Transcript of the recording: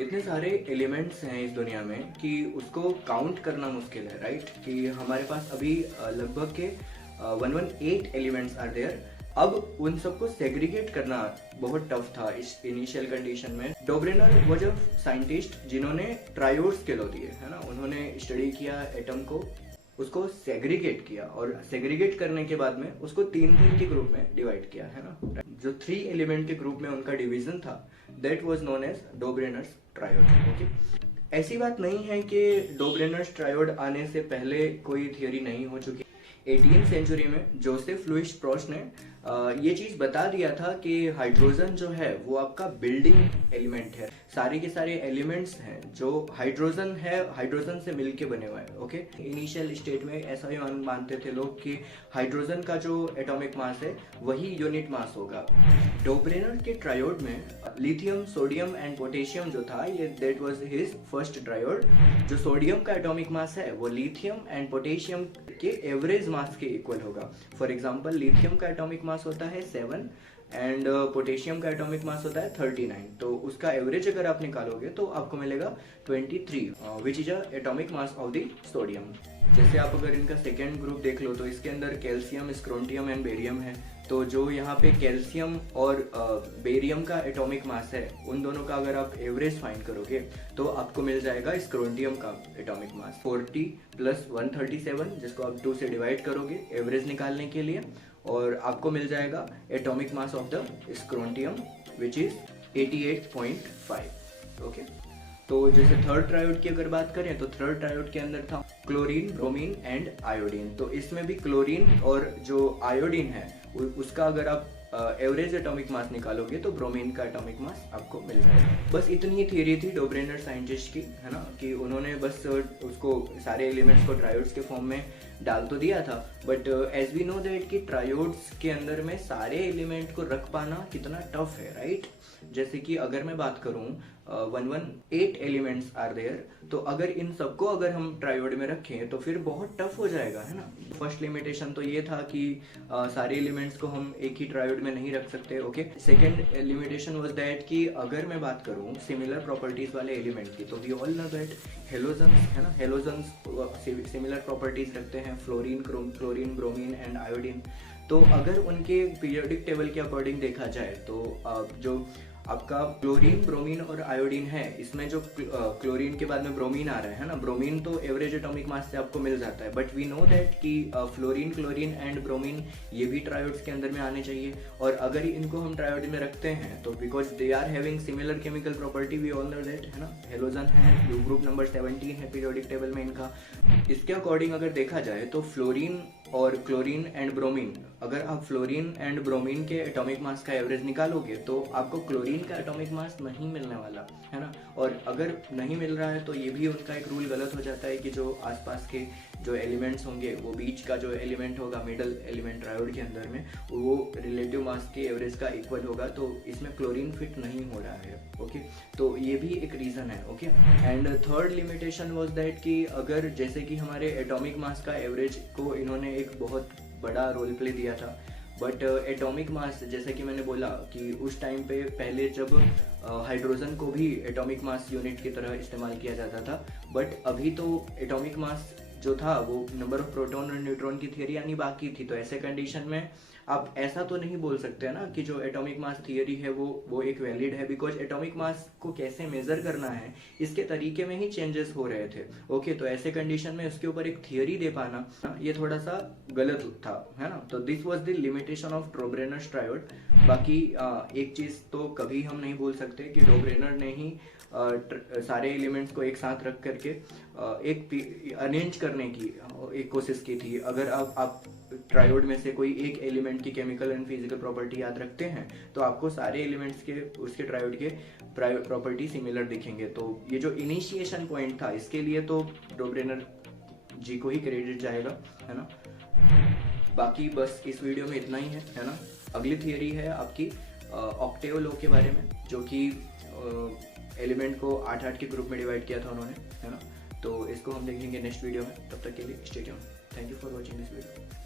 इतने सारे एलिमेंट्स हैं इस दुनिया में कि उसको काउंट करना मुश्किल है, राइट? कि हमारे पास अभी लगभग के 118 एलिमेंट्स आर देयर। अब उन सबको सेग्रीगेट करना बहुत टफ था इस इनिशियल कंडीशन में। डोब्रेनर वो जो साइंटिस्ट जिन्होंने ट्रायोड स्केल होती है ना, उन्होंने स्टडी किया एटम को, उसको सेग्रीगेट किया और सेग्रीगेट करने के बाद में उसको तीन तीन के ग्रुप में डिवाइड किया है ना। जो 3 एलिमेंट के ग्रुप में उनका डिवीजन था, that was known as Dobereiner's triad. Okay, ऐसी बात नहीं है कि डोब्रेनर्स ट्रायोड आने से पहले कोई थियोरी नहीं हो चुकी। 18वीं सेंचुरी में जोसेफ लुइस प्रॉस्ट ने ये चीज बता दिया था कि हाइड्रोजन जो है वो आपका बिल्डिंग एलिमेंट है। सारे के सारे एलिमेंट्स हैं जो हाइड्रोजन है, हाइड्रोजन से मिलके बने हुए हैं। ओके, इनिशियल स्टेट में ऐसा ही मानते थे लोग कि हाइड्रोजन का जो एटॉमिक मास है वही यूनिट मास होगा। डोब्रेनर के ट्रायोड में लिथियम, सोडियम एंड पोटेशियम जो था, ये that was his first triode. जो सोडियम का एटॉमिक मास है वो लिथियम एंड पोटेशियम के एवरेज मास के इक्वल होगा। फॉर एग्जांपल लिथियम का एटॉमिक मास होता है 7 एंड पोटेशियम का एटॉमिक मास होता है 39। तो उसका एवरेज अगर आप निकालोगे तो आपको मिलेगा 23 which is a atomic mass of the sodium. जैसे आप अगर इनका सेकेंड ग्रुप देख लो तो इसके अंदर कैल्शियम, स्क्रोंटियम एंड बेरियम है। तो जो यहाँ पे कैल्शियम और बेरियम का एटॉमिक मास है, उन दोनों का अगर आप एवरेज फाइंड करोगे तो आपको मिल जाएगा स्क्रोंटियम का एटॉमिक मास 40 प्लस 137, जिसको आप 2 से डिवाइड करोगे एवरेज निकालने के लिए, और आपको मिल जाएगा atomic mass of the strontium which is 88.5। Okay, तो जैसे थर्ड ट्रायोड की अगर बात करें तो थर्ड ट्रायोड के अंदर था क्लोरीन, ब्रोमीन एंड आयोडीन। तो इसमें भी क्लोरीन और जो आयोडीन है उसका अगर आप एवरेज एटॉमिक मास निकालोगे तो ब्रोमीन का एटॉमिक मास आपको मिल जाएगा। बस इतनी ही थियरी थी डोब्रेनर साइंटिस्ट की, है ना, कि उन्होंने बस उसको सारे एलिमेंट्स को ट्रायोड्स के फॉर्म में डाल तो दिया था, but as we know that कि ट्रायोड्स के अंदर में सारे एलिमेंट को रख पाना कितना टफ है, राइट? जैसे कि अगर मैं बात करूं 118 एलिमेंट्स आर देयर, तो अगर इन सबको अगर हम ट्रायोड में रखें तो फिर बहुत टफ हो जाएगा, है ना। फर्स्ट लिमिटेशन तो ये था कि सारे एलिमेंट्स को हम एक ही ट्रायोड में नहीं रख सकते। Okay, second limitation was that कि अगर मैं बात करूं सिमिलर प्रॉपर्टीज वाले एलिमेंट की, तो we all know that halogens, है ना, हेलोजन्स सिमिलर प्रॉपर्टीज रखते हैं, fluorine, chlorine, bromine and iodine. तो अगर उनके पीरियोडिक टेबल के अकॉर्डिंग देखा जाए तो जो आपका क्लोरीन, ब्रोमीन और आयोडीन है, इसमें जो क्लोरीन के बाद में ब्रोमीन आ रहा है ना, ब्रोमीन तो एवरेज एटॉमिक मास से आपको मिल जाता है, बट वी नो दैट कि फ्लोरीन, क्लोरीन एंड ब्रोमीन ये भी ट्रायोड्स के अंदर में आने चाहिए। और अगर इनको हम ट्रायोड में रखते हैं तो because they are having similar chemical property, we all know that, है ना, हेलोजन है, ग्रुप नंबर 17 है पीरियोडिक टेबल में इनका। इसके अकॉर्डिंग अगर देखा जाए तो फ्लोरीन और क्लोरीन एंड ब्रोमीन, अगर आप फ्लोरीन एंड ब्रोमीन के एटॉमिक मास का एवरेज निकालोगे तो आपको क्लोरीन का एटॉमिक मास नहीं मिलने वाला, है ना। और अगर नहीं मिल रहा है तो ये भी उनका एक रूल गलत हो जाता है कि जो आसपास के जो एलिमेंट्स होंगे, वो बीच का जो एलिमेंट होगा, मिडल एलिमेंट ट्रायोड के अंदर में, वो रिलेटिव मास के एवरेज का इक्वल होगा, तो इसमें क्लोरीन फिट नहीं हो रहा है। ओके, तो ये भी एक रीज़न है। Okay, and third limitation was that कि अगर जैसे कि हमारे एटॉमिक मास का एवरेज को इन्होंने एक बहुत बड़ा रोल प्ले दिया था, बट एटॉमिक मास जैसे कि मैंने बोला कि उस टाइम पे पहले जब हाइड्रोजन को भी एटॉमिक मास यूनिट की तरह इस्तेमाल किया जाता था, बट अभी तो एटॉमिक मास जो था वो नंबर ऑफ प्रोटॉन और न्यूट्रॉन की थियरी आनी बाकी थी। तो ऐसे कंडीशन में आप ऐसा तो नहीं बोल सकते ना कि जो एटॉमिक मास थियरी है वो एक वैलिड है, बिकॉज एटॉमिक मास को कैसे मेजर करना है इसके तरीके में ही चेंजेस हो रहे थे। ओके, तो ऐसे कंडीशन में उसके ऊपर एक थियरी दे पाना ये थोड़ा सा गलत था, है ना। तो this was the limitation of Dobereiner triad. बाकी एक चीज तो कभी हम नहीं भूल सकते कि डोब्रेनर ने ही सारे एलिमेंट्स को एक साथ रख करके एक अरेंज करने की एक कोशिश की थी। अगर आप ट्रायोड में से कोई एक एलिमेंट की केमिकल एंड फिजिकल प्रॉपर्टी याद रखते हैं तो आपको सारे एलिमेंट्स के उसके ट्रायोड के प्रॉपर्टी सिमिलर दिखेंगे। तो ये जो इनिशिएशन पॉइंट था, इसके लिए तो डोब्रेनर जी को ही क्रेडिट जाएगा, है ना। बाकी बस इस वीडियो में इतना ही है ना। अगली थियरी है आपकी ऑक्टेव लॉ के बारे में, जो कि एलिमेंट को 8-8 के ग्रुप में डिवाइड किया था उन्होंने, है ना। तो इसको हम देखेंगे नेक्स्ट वीडियो में। तब तक के लिए stay tuned. Thank you for watching this video.